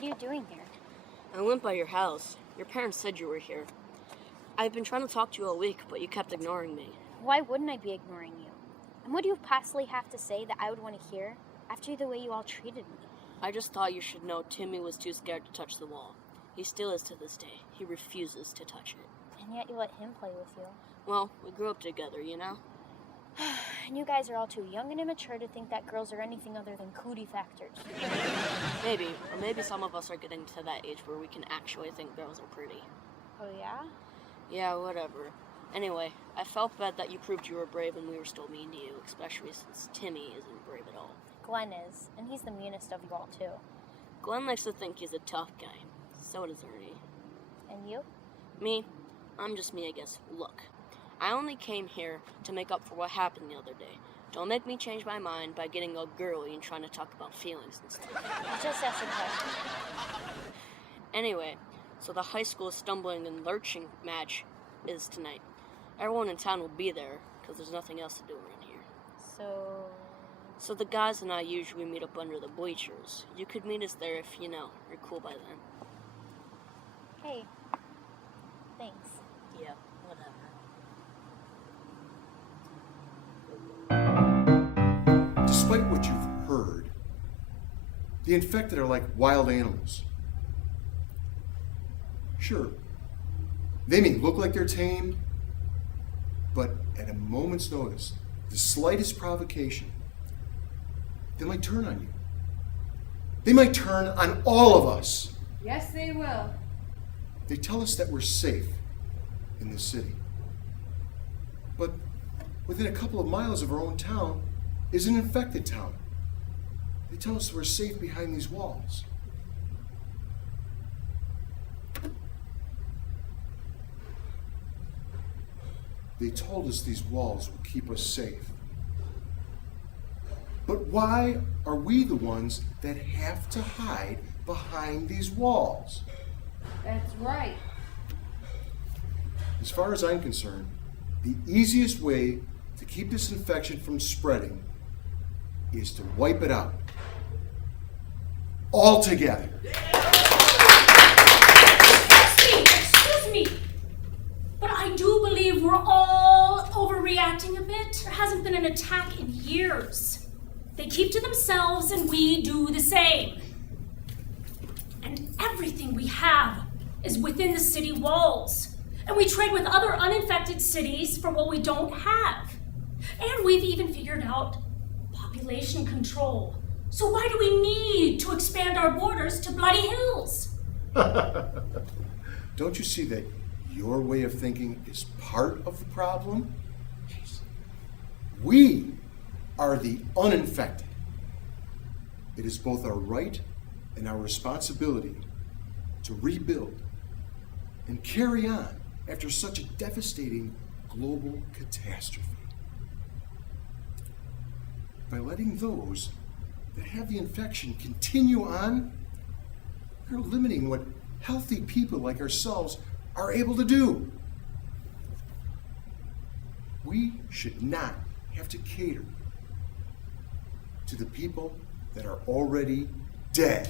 What are you doing here? I went by your house. Your parents said you were here. I've been trying to talk to you all week, but you kept ignoring me. Why wouldn't I be ignoring you? And what do you possibly have to say that I would want to hear after the way you all treated me? I just thought you should know Timmy was too scared to touch the wall. He still is to this day. He refuses to touch it. And yet you let him play with you. Well, we grew up together, you know? And you guys are all too young and immature to think that girls are anything other than cootie factors. Maybe. Or maybe some of us are getting to that age where we can actually think girls are pretty. Oh, yeah? Yeah, whatever. Anyway, I felt bad that you proved you were brave and we were still mean to you, especially since Timmy isn't brave at all. Glenn is, and he's the meanest of you all, too. Glenn likes to think he's a tough guy. So does Ernie. And you? Me? I'm just me, I guess. Look, I only came here to make up for what happened the other day. Don't make me change my mind by getting all girly and trying to talk about feelings and stuff. I just asked a question. Anyway, so the high school Stumbling and Lurching match is tonight. Everyone in town will be there, because there's nothing else to do around here. So the guys and I usually meet up under the bleachers. You could meet us there if, you're cool by then. Hey. Thanks. Yeah, whatever. Despite what you've heard, the infected are like wild animals. Sure, they may look like they're tame, but at a moment's notice, the slightest provocation, they might turn on you. They might turn on all of us. Yes, they will. They tell us that we're safe in this city. But within a couple of miles of our own town is an infected town. They tell us we're safe behind these walls. They told us these walls would keep us safe. But why are we the ones that have to hide behind these walls? That's right. As far as I'm concerned, the easiest way to keep this infection from spreading is to wipe it out. Altogether. Excuse me. But I do believe we're all overreacting a bit. There hasn't been an attack in years. They keep to themselves and we do the same. And everything we have is within the city walls. And we trade with other uninfected cities for what we don't have. And we've even figured out population control. So why do we need to expand our borders to Bloody Hills? Don't you see that your way of thinking is part of the problem? We are the uninfected. It is both our right and our responsibility to rebuild and carry on after such a devastating global catastrophe. By letting those that have the infection continue on, we're limiting what healthy people like ourselves are able to do. We should not have to cater to the people that are already dead.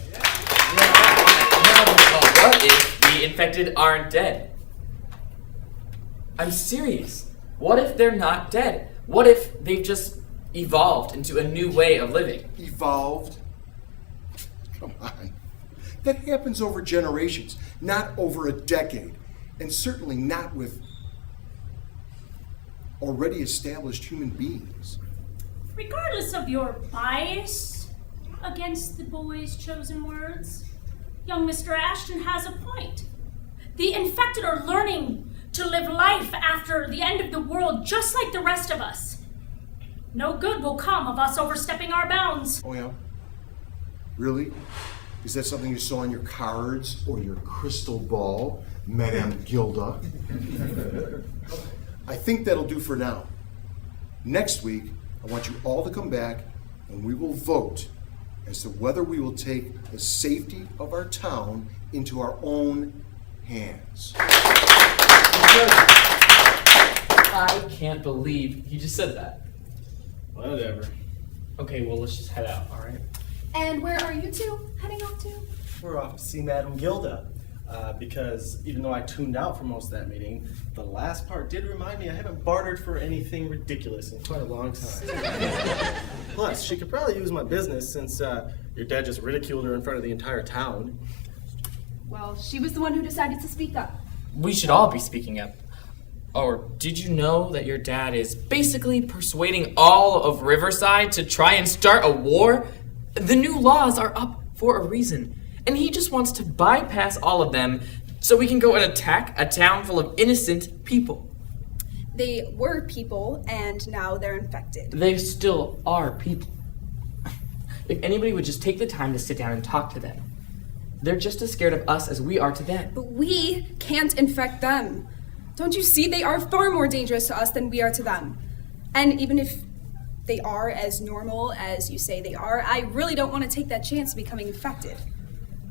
What if the infected aren't dead? I'm serious. What if they're not dead? What if they've just evolved into a new way of living? Evolved? Come on. That happens over generations, not over a decade, and certainly not with already established human beings. Regardless of your bias against the boy's chosen words, young Mr. Ashton has a point. The infected are learning to live life after the end of the world just like the rest of us. No good will come of us overstepping our bounds. Oh, yeah? Really? Is that something you saw on your cards or your crystal ball, Madame Gilda? I think that'll do for now. Next week, I want you all to come back and we will vote as to whether we will take the safety of our town into our own hands. I can't believe you just said that. Whatever. Okay, well, let's just head out, all right? And where are you two heading off to? We're off to see Madame Gilda. Because even though I tuned out for most of that meeting, the last part did remind me I haven't bartered for anything ridiculous in quite a long time. Plus, she could probably use my business since your dad just ridiculed her in front of the entire town. Well, she was the one who decided to speak up. We should all be speaking up. Or did you know that your dad is basically persuading all of Riverside to try and start a war? The new laws are up for a reason. And he just wants to bypass all of them so we can go and attack a town full of innocent people. They were people, and now they're infected. They still are people. If anybody would just take the time to sit down and talk to them. They're just as scared of us as we are to them. But we can't infect them. Don't you see? They are far more dangerous to us than we are to them. And even if they are as normal as you say they are, I really don't want to take that chance of becoming infected.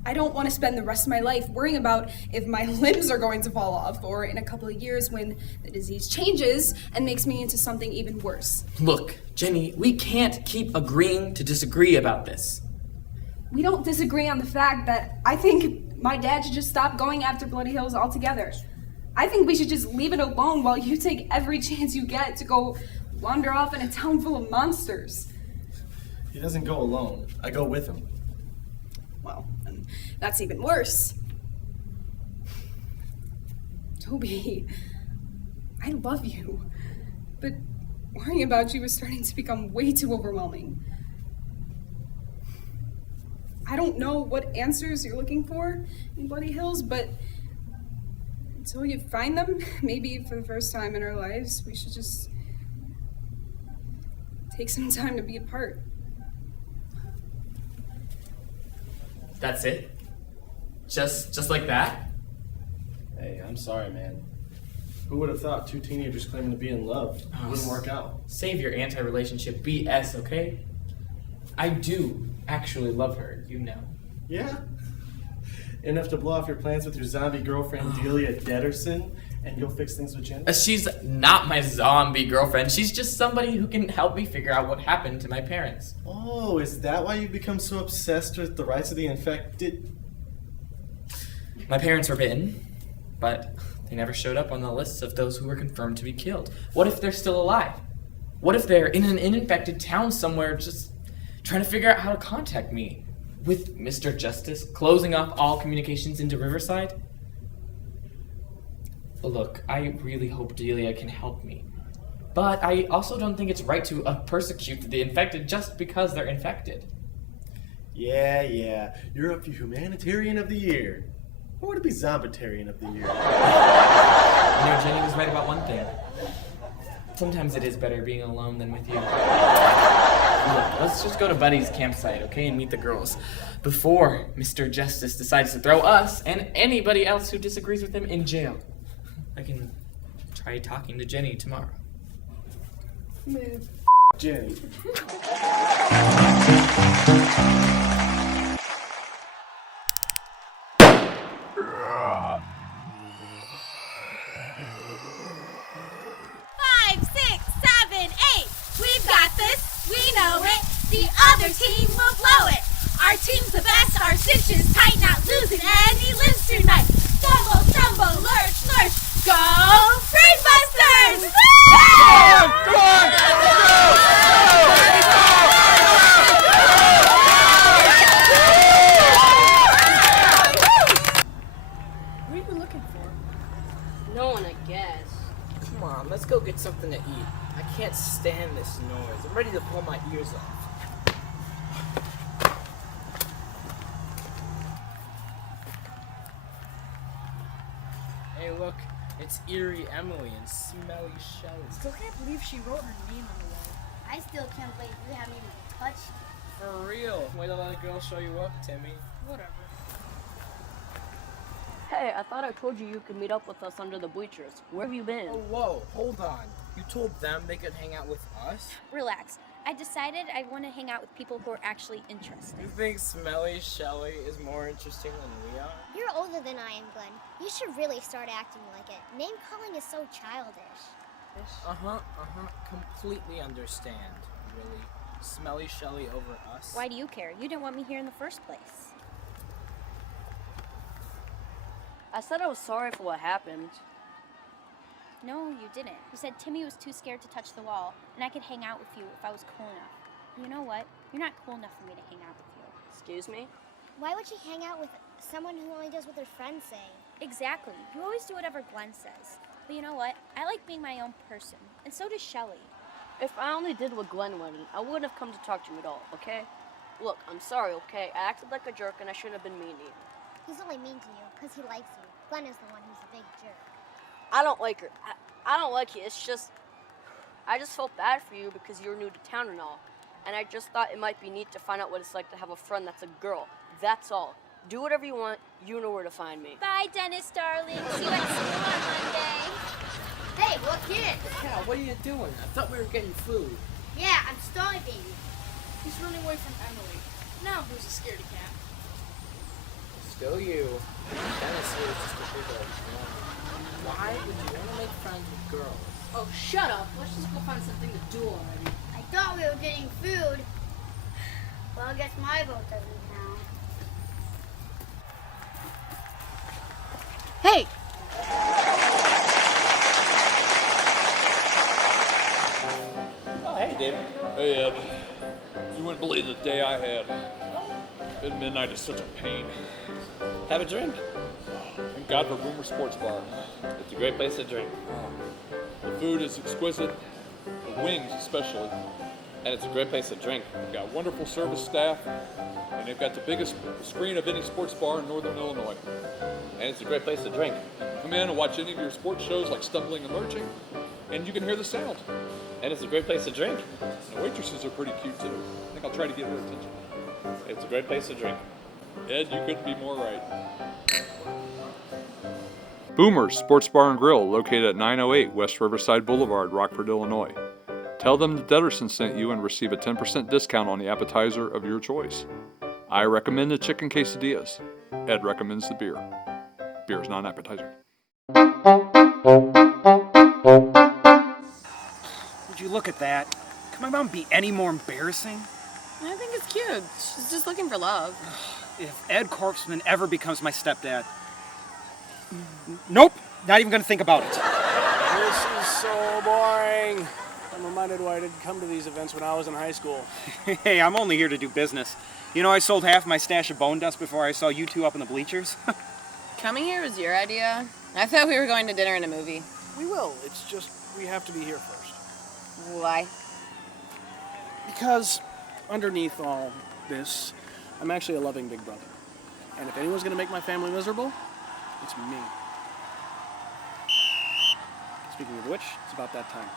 I don't want to spend the rest of my life worrying about if my limbs are going to fall off, or in a couple of years when the disease changes and makes me into something even worse. Look, Jenny, we can't keep agreeing to disagree about this. We don't disagree on the fact that I think my dad should just stop going after Bloody Hills altogether. I think we should just leave it alone while you take every chance you get to go wander off in a town full of monsters. He doesn't go alone. I go with him. Well, and that's even worse. Toby, I love you, but worrying about you is starting to become way too overwhelming. I don't know what answers you're looking for in Bloody Hills, but until you find them, maybe for the first time in our lives, we should just take some time to be apart. That's it? Just like that? Hey, I'm sorry, man. Who would have thought two teenagers claiming to be in love wouldn't work out? Save your anti-relationship BS, okay? I do actually love her, you know. Yeah? Enough to blow off your plans with your zombie girlfriend Delia Deaderson, and you'll fix things with Jen? She's not my zombie girlfriend. She's just somebody who can help me figure out what happened to my parents. Oh, is that why you've become so obsessed with the rights of the infected? My parents were bitten, but they never showed up on the lists of those who were confirmed to be killed. What if they're still alive? What if they're in an uninfected town somewhere just trying to figure out how to contact me? With Mr. Justice closing off all communications into Riverside? Look, I really hope Delia can help me. But I also don't think it's right to persecute the infected just because they're infected. Yeah. You're up for Humanitarian of the Year. Or would it be Zombitarian of the Year? You know, Jenny was right about one thing. Sometimes it is better being alone than with you. Look, let's just go to Buddy's campsite, okay, and meet the girls. Before Mr. Justice decides to throw us and anybody else who disagrees with him in jail. I can try talking to Jenny tomorrow. Man, Jenny. Other team will blow it. Our team's the best, our stitches tight, not losing any limbs tonight. Stumble, stumble, lurch, lurch, go Brainbusters! Come on! What are you looking for? No one, I guess. Come on, let's go get something to eat. I can't stand this noise. I'm ready to blow my ears off. Hey, look, it's Eerie Emily and Smelly Shelley. Still can't believe she wrote her name on the wall. I still can't believe you haven't even touched it. For real. Way to let a girl show you up, Timmy. Whatever. Hey, I thought I told you you could meet up with us under the bleachers. Where have you been? Oh, whoa, hold on. You told them they could hang out with us? Relax. I decided I want to hang out with people who are actually interested. You think Smelly Shelley is more interesting than we are? You're older than I am, Glenn. You should really start acting like it. Name calling is so childish. Completely understand, really. Smelly Shelley over us. Why do you care? You didn't want me here in the first place. I said I was sorry for what happened. No, you didn't. You said Timmy was too scared to touch the wall, and I could hang out with you if I was cool enough. You know what? You're not cool enough for me to hang out with you. Excuse me? Why would she hang out with someone who only does what their friends say? Exactly. You always do whatever Glenn says. But you know what? I like being my own person, and so does Shelly. If I only did what Glenn wanted, I wouldn't have come to talk to you at all, okay? Look, I'm sorry, okay? I acted like a jerk and I shouldn't have been mean to you. He's only mean to you because he likes you. Glenn is the one who's a big jerk. I don't like her. I don't like you. It's just, I just felt bad for you because you're new to town and all. And I just thought it might be neat to find out what it's like to have a friend that's a girl. That's all. Do whatever you want. You know where to find me. Bye, Dennis, darling. See you at school on Monday. Hey, look in. Cal, what are you doing? I thought we were getting food. Yeah, I'm starving. He's running away from Emily. Now who's a scaredy cat? Still you. Dennis here is just a big old man. Why would you want to make friends with girls? Oh, shut up. Let's just go find something to do already. I thought we were getting food. Well, I guess my vote doesn't count. Hey! Oh, hey, David. Hey, Ed. You wouldn't believe the day I had. Midnight is such a pain. Have a drink. Thank God for Boomer Sports Bar. It's a great place to drink. The food is exquisite, the wings especially. And it's a great place to drink. They've got wonderful service staff, and they've got the biggest screen of any sports bar in Northern Illinois. And it's a great place to drink. Come in and watch any of your sports shows like Stumbling and Lurching, and you can hear the sound. And it's a great place to drink. The waitresses are pretty cute too. I think I'll try to get her attention. It's a great place to drink. Ed, you couldn't be more right. Boomer's Sports Bar and Grill, located at 908 West Riverside Boulevard, Rockford, Illinois. Tell them the Deadersons sent you and receive a 10% discount on the appetizer of your choice. I recommend the chicken quesadillas. Ed recommends the beer. Beer is not an appetizer. Would you look at that? Could my mom be any more embarrassing? I think it's cute. She's just looking for love. If Ed Corpsman ever becomes my stepdad... Nope! Not even gonna think about it. This is so boring. I'm reminded why I didn't come to these events when I was in high school. Hey, I'm only here to do business. You know, I sold half my stash of bone dust before I saw you two up in the bleachers. Coming here was your idea? I thought we were going to dinner and a movie. We will. It's just we have to be here first. Why? Because underneath all this, I'm actually a loving big brother. And if anyone's going to make my family miserable, it's me. Speaking of which, it's about that time.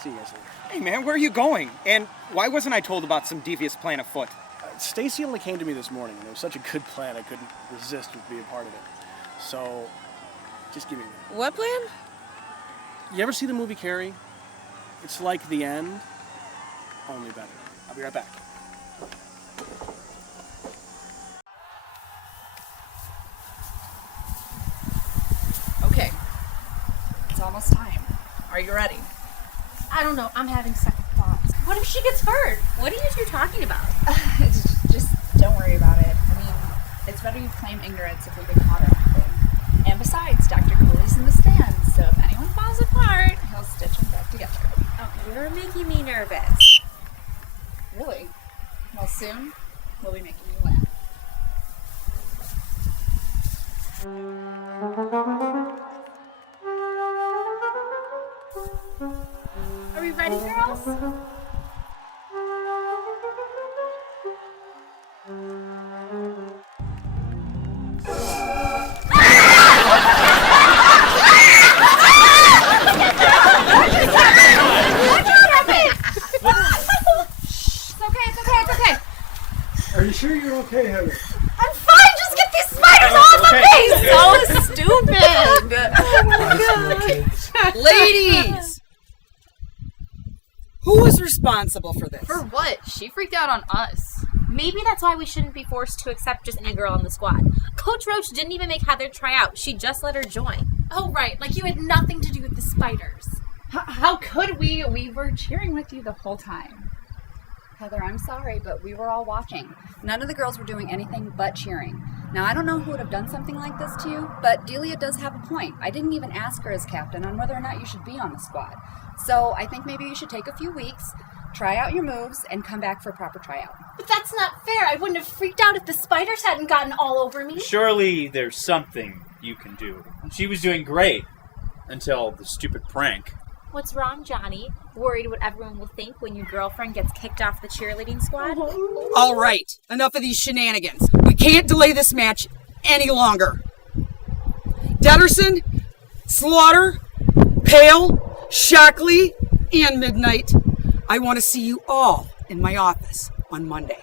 See you guys later. Hey man, where are you going? And why wasn't I told about some devious plan afoot? Stacy only came to me this morning, and it was such a good plan I couldn't resist to be a part of it. So, just give me a minute. What plan? You ever see the movie Carrie? It's like the end, only better. I'll be right back. Okay. It's almost time. Are you ready? I don't know. I'm having second thoughts. What if she gets hurt? What are you two talking about? Just don't worry about it. I mean, it's better you claim ignorance if we get caught or anything. And besides, Dr. Cooley's in the stands, so if anyone falls apart, he'll stitch them back together. Oh, you're making me nervous. Really? Well, soon, we'll be making you laugh. Are we ready, girls? Are you sure you're okay, Heather? I'm fine. Just get these spiders off my face. So stupid. Oh my God. Ladies! Who is responsible for this? For what? She freaked out on us. Maybe that's why we shouldn't be forced to accept just any girl on the squad. Coach Roach didn't even make Heather try out. She just let her join. Oh, right. Like you had nothing to do with the spiders. How could we? We were cheering with you the whole time. Heather, I'm sorry, but we were all watching. None of the girls were doing anything but cheering. Now, I don't know who would have done something like this to you, but Delia does have a point. I didn't even ask her as captain on whether or not you should be on the squad. So I think maybe you should take a few weeks, try out your moves, and come back for a proper tryout. But that's not fair. I wouldn't have freaked out if the spiders hadn't gotten all over me. Surely there's something you can do. She was doing great until the stupid prank. What's wrong, Johnny? Worried what everyone will think when your girlfriend gets kicked off the cheerleading squad? All right, enough of these shenanigans. We can't delay this match any longer. Deaderson, Slaughter, Pale, Shockley, and Midnight, I want to see you all in my office on Monday.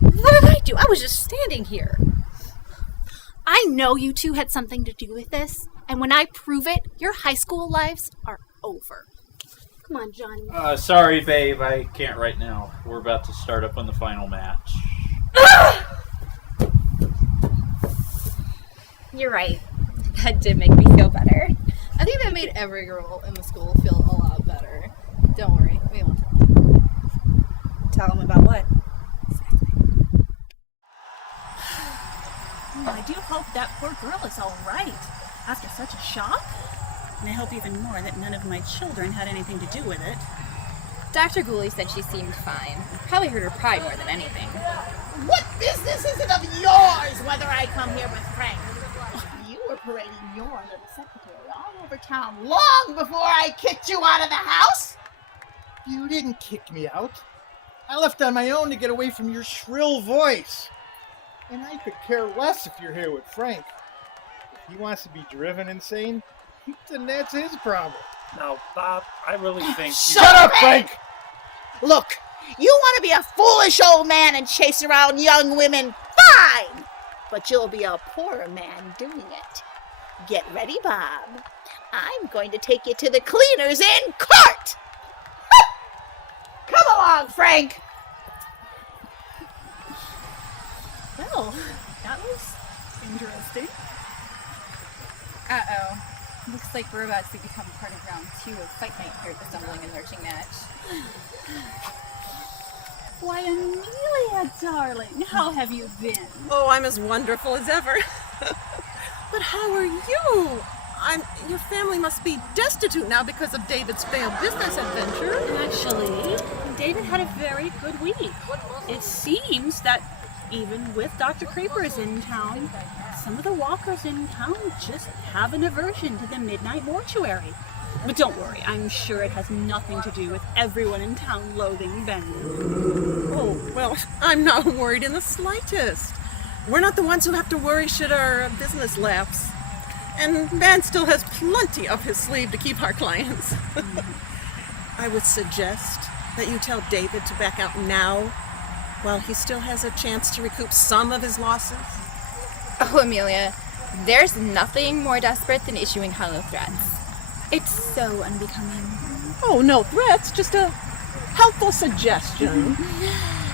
What did I do? I was just standing here. I know you two had something to do with this, and when I prove it, your high school lives are over. Come on, Johnny. Sorry, babe, I can't right now. We're about to start up on the final match. You're right. That did make me feel better. I think that made every girl in the school feel a lot better. Don't worry, we won't tell them. Tell them about what? I do hope that poor girl is all right after such a shock. And I hope even more that none of my children had anything to do with it. Dr. Gooley said she seemed fine. Probably hurt her pride more than anything. What business is it of yours whether I come here with Frank? You were parading your little secretary all over town long before I kicked you out of the house. You didn't kick me out. I left on my own to get away from your shrill voice. And I could care less if you're here with Frank. If he wants to be driven insane, then that's his problem. Now, Bob, I really think... Shut up, Frank! Look, you want to be a foolish old man and chase around young women, fine! But you'll be a poorer man doing it. Get ready, Bob. I'm going to take you to the cleaners in court! Come along, Frank! Well, that was interesting. Uh-oh. Looks like we're about to become part of round 2 of Fight Night here at the Stumbling and Lurching match. Why, Amelia, darling, how have you been? Oh, I'm as wonderful as ever. But how are you? Your family must be destitute now because of David's failed business adventure. Actually, David had a very good week. It seems that even with Dr. Creepers in town, some of the walkers in town just have an aversion to the midnight mortuary. But don't worry, I'm sure it has nothing to do with everyone in town loathing Ben. Oh, well, I'm not worried in the slightest. We're not the ones who have to worry should our business lapse. And Ben still has plenty up his sleeve to keep our clients. I would suggest that you tell David to back out now while he still has a chance to recoup some of his losses. Oh, Amelia, there's nothing more desperate than issuing hollow threats. It's so unbecoming. Oh, no threats, just a helpful suggestion.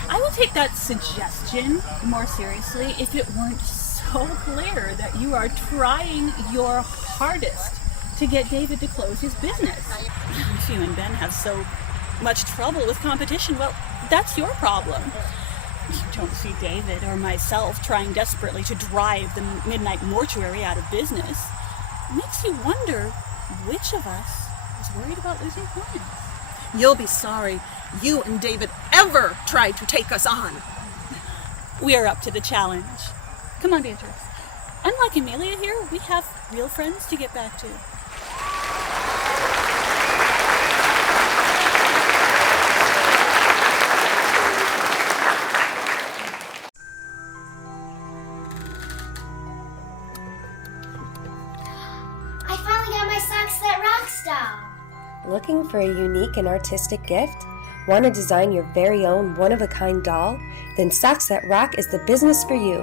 I will take that suggestion more seriously if it weren't so clear that you are trying your hardest to get David to close his business. If you and Ben have so much trouble with competition, well, that's your problem. You don't see David or myself trying desperately to drive the midnight mortuary out of business. It makes you wonder which of us is worried about losing clients. You'll be sorry you and David ever tried to take us on. We are up to the challenge. Come on, Beatrice. Unlike Amelia here, we have real friends to get back to. I finally got my Socks That Rock style. Looking for a unique and artistic gift? Want to design your very own one-of-a-kind doll? Then Socks That Rock is the business for you.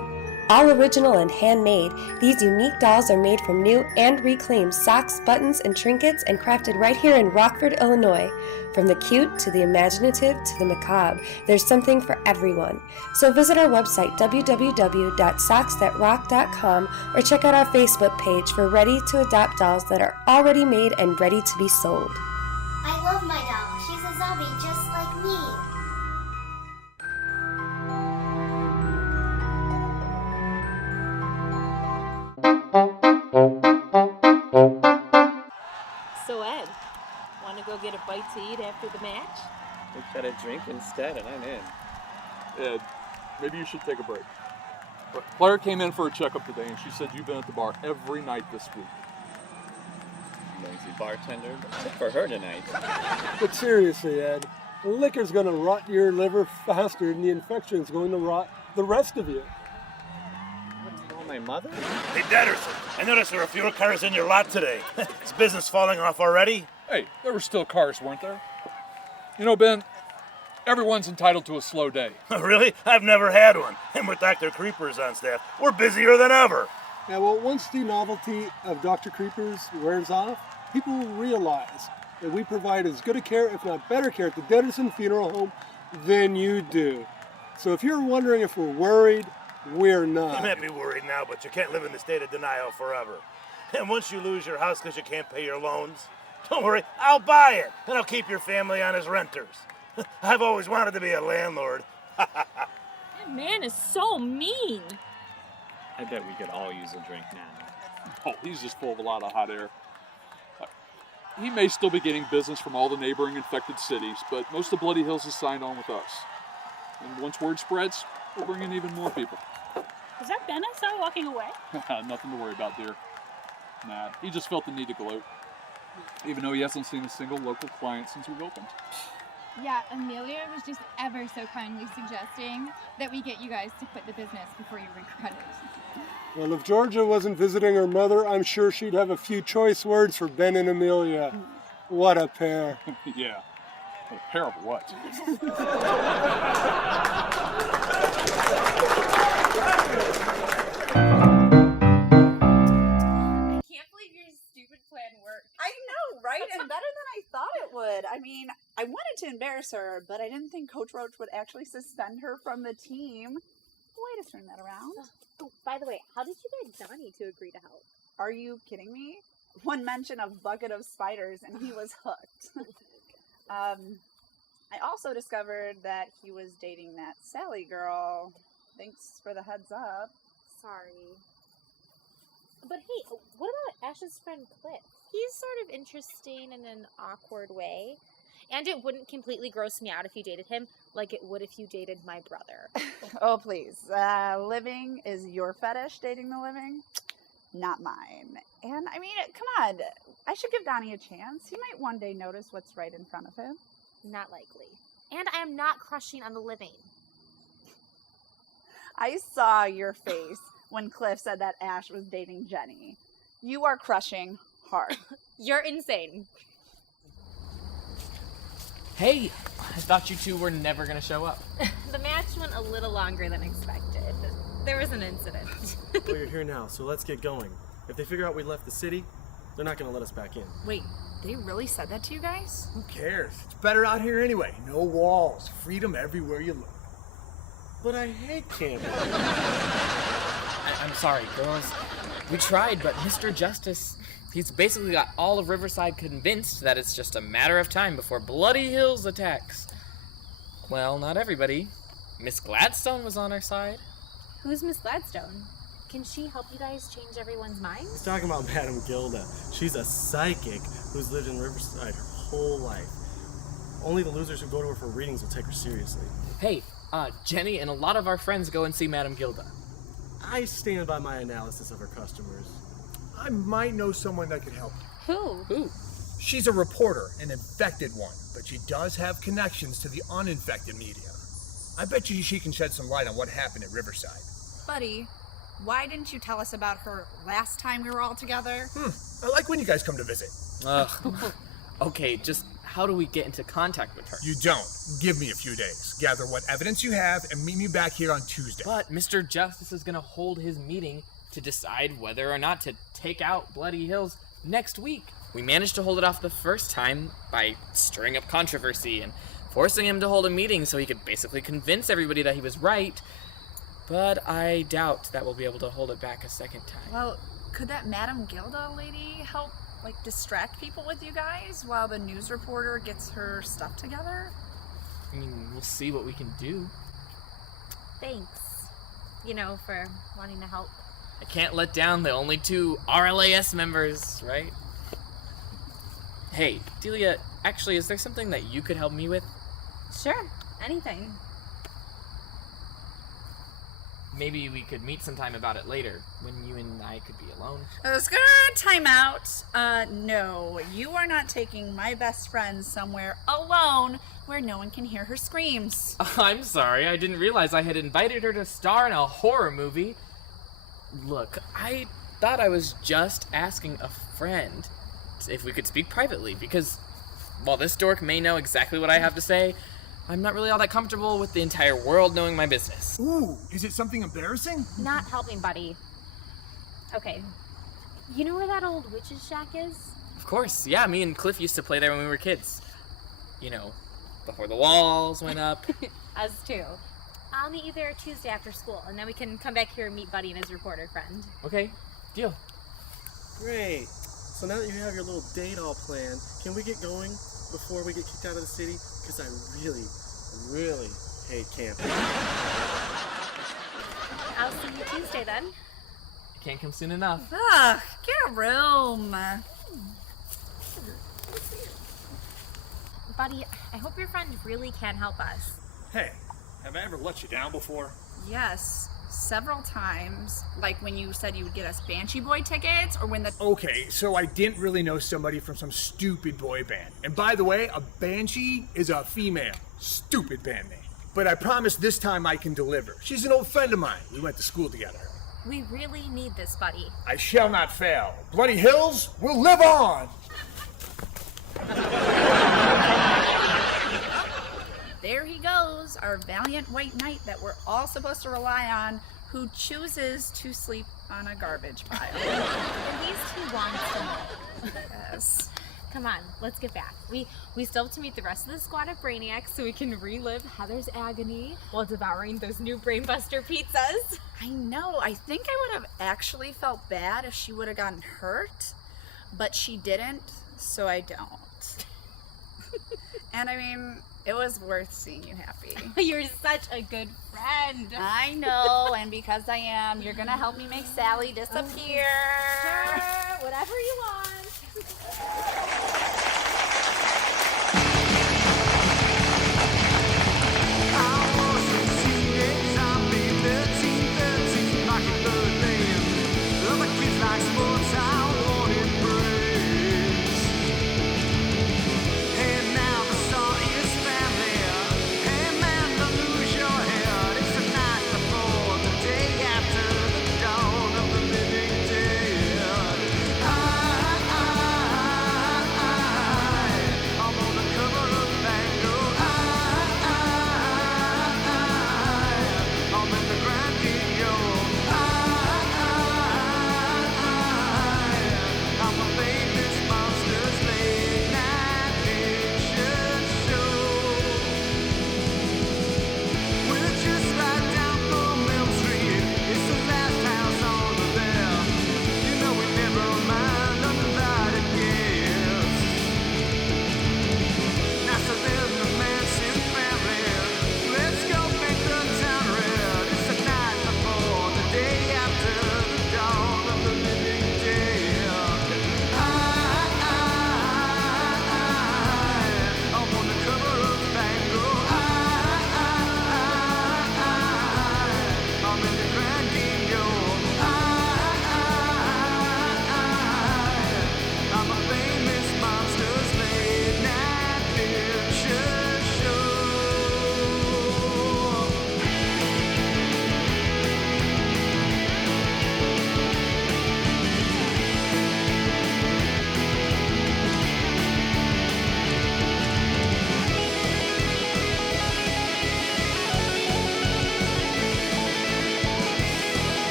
All original and handmade, these unique dolls are made from new and reclaimed socks, buttons, and trinkets and crafted right here in Rockford, Illinois. From the cute to the imaginative to the macabre, there's something for everyone. So visit our website www.socksthatrock.com or check out our Facebook page for ready-to-adopt dolls that are already made and ready to be sold. I love my doll. She's a zombie just like me. go get a bite to eat after the match? We got a drink instead, and I'm in. Ed, maybe you should take a break. But Claire came in for a checkup today, and she said you've been at the bar every night this week. Noisy bartender, except for her tonight. But seriously, Ed, the liquor's going to rot your liver faster than the infection's going to rot the rest of you. My mother? Hey, Deadersons, I noticed there were fewer cars in your lot today. Is business falling off already? Hey, there were still cars, weren't there? You know, Ben, everyone's entitled to a slow day. Really? I've never had one. And with Dr. Creepers on staff, we're busier than ever. Yeah, well, once the novelty of Dr. Creepers wears off, people will realize that we provide as good a care, if not better care, at the Deaderson Funeral Home than you do. So if you're wondering if we're worried, we're not. You might be worried now, but you can't live in the state of denial forever. And once you lose your house because you can't pay your loans, don't worry, I'll buy it, and I'll keep your family on as renters. I've always wanted to be a landlord. That man is so mean. I bet we could all use a drink now. Oh, he's just full of a lot of hot air. He may still be getting business from all the neighboring infected cities, but most of Bloody Hills has signed on with us. And once word spreads, we'll bring in even more people. Is that Ben I saw walking away? Nothing to worry about, dear. Nah, he just felt the need to gloat. Even though he hasn't seen a single local client since we've opened. Yeah, Amelia was just ever so kindly suggesting that we get you guys to quit the business before you regret it. Well, if Georgia wasn't visiting her mother, I'm sure she'd have a few choice words for Ben and Amelia. What a pair. Yeah. A pair of what? I know, right? And better than I thought it would. I mean, I wanted to embarrass her, but I didn't think Coach Roach would actually suspend her from the team. Way to turn that around. Oh, by the way, how did you get Johnny to agree to help? Are you kidding me? One mention of bucket of spiders and he was hooked. I also discovered that he was dating that Sally girl. Thanks for the heads up. Sorry. But hey, what about Ash's friend Cliff? He's sort of interesting in an awkward way. And it wouldn't completely gross me out if you dated him, like it would if you dated my brother. Oh, please. Living is your fetish, dating the living? Not mine. And I mean, come on. I should give Donnie a chance. He might one day notice what's right in front of him. Not likely. And I am not crushing on the living. I saw your face when Cliff said that Ash was dating Jenny. You are crushing hard. You're insane. Hey, I thought you two were never going to show up. The match went a little longer than expected. There was an incident. Well, you're here now, so let's get going. If they figure out we left the city, they're not going to let us back in. Wait, they really said that to you guys? Who cares? It's better out here anyway. No walls. Freedom everywhere you look. But I hate camping. I'm sorry, girls. We tried, but Mr. Justice, he's basically got all of Riverside convinced that it's just a matter of time before Bloody Hills attacks. Well, not everybody. Miss Gladstone was on our side. Who's Miss Gladstone? Can she help you guys change everyone's minds? He's talking about Madame Gilda. She's a psychic who's lived in Riverside her whole life. Only the losers who go to her for readings will take her seriously. Hey, Jenny and a lot of our friends go and see Madame Gilda. I stand by my analysis of her customers. I might know someone that could help. Who? She's a reporter, an infected one, but she does have connections to the uninfected media. I bet you she can shed some light on what happened at Riverside. Buddy, why didn't you tell us about her last time we were all together? I like when you guys come to visit. Ugh. Okay, just how do we get into contact with her? You don't. Give me a few days. Gather what evidence you have and meet me back here on Tuesday. But Mr. Justice is going to hold his meeting to decide whether or not to take out Bloody Hills next week. We managed to hold it off the first time by stirring up controversy and forcing him to hold a meeting so he could basically convince everybody that he was right. But I doubt that we'll be able to hold it back a second time. Well, could that Madame Gilda lady help, distract people with you guys while the news reporter gets her stuff together? I mean, we'll see what we can do. Thanks. For wanting to help. I can't let down the only two RLAS members, right? Hey, Delia, actually, is there something that you could help me with? Sure, anything. Maybe we could meet sometime about it later, when you and I could be alone. Skirt, time out. No, you are not taking my best friend somewhere alone where no one can hear her screams. I'm sorry, I didn't realize I had invited her to star in a horror movie. Look, I thought I was just asking a friend if we could speak privately, because while this dork may know exactly what I have to say, I'm not really all that comfortable with the entire world knowing my business. Ooh, is it something embarrassing? Not helping, buddy. Okay. You know where that old witch's shack is? Of course, yeah, me and Cliff used to play there when we were kids. You know, before the walls went up. Us too. I'll meet you there Tuesday after school, and then we can come back here and meet Buddy and his reporter friend. Okay, deal. Great. So now that you have your little date all planned, can we get going before we get kicked out of the city? Because I really hate camping. I'll see you Tuesday then. Can't come soon enough. Ugh, get a room. Buddy, I hope your friend really can help us. Hey, have I ever let you down before? Yes, several times. Like when you said you would get us Banshee Boy tickets, or when the... Okay, so I didn't really know somebody from some stupid boy band. And by the way, a banshee is a female. Stupid band name. But I promise this time I can deliver. She's an old friend of mine. We went to school together. We really need this, Buddy. I shall not fail. Bloody Hills will live on! There he goes, our valiant white knight that we're all supposed to rely on, who chooses to sleep on a garbage pile. At least he wants to know. Yes. Come on, let's get back. We still have to meet the rest of the squad of Brainiacs so we can relive Heather's agony while devouring those new Brainbuster pizzas. I know, I think I would have actually felt bad if she would have gotten hurt, but she didn't, so I don't. And I mean, it was worth seeing you happy. You're such a good friend. I know, and because I am, you're gonna help me make Sally disappear. Sure, whatever you want.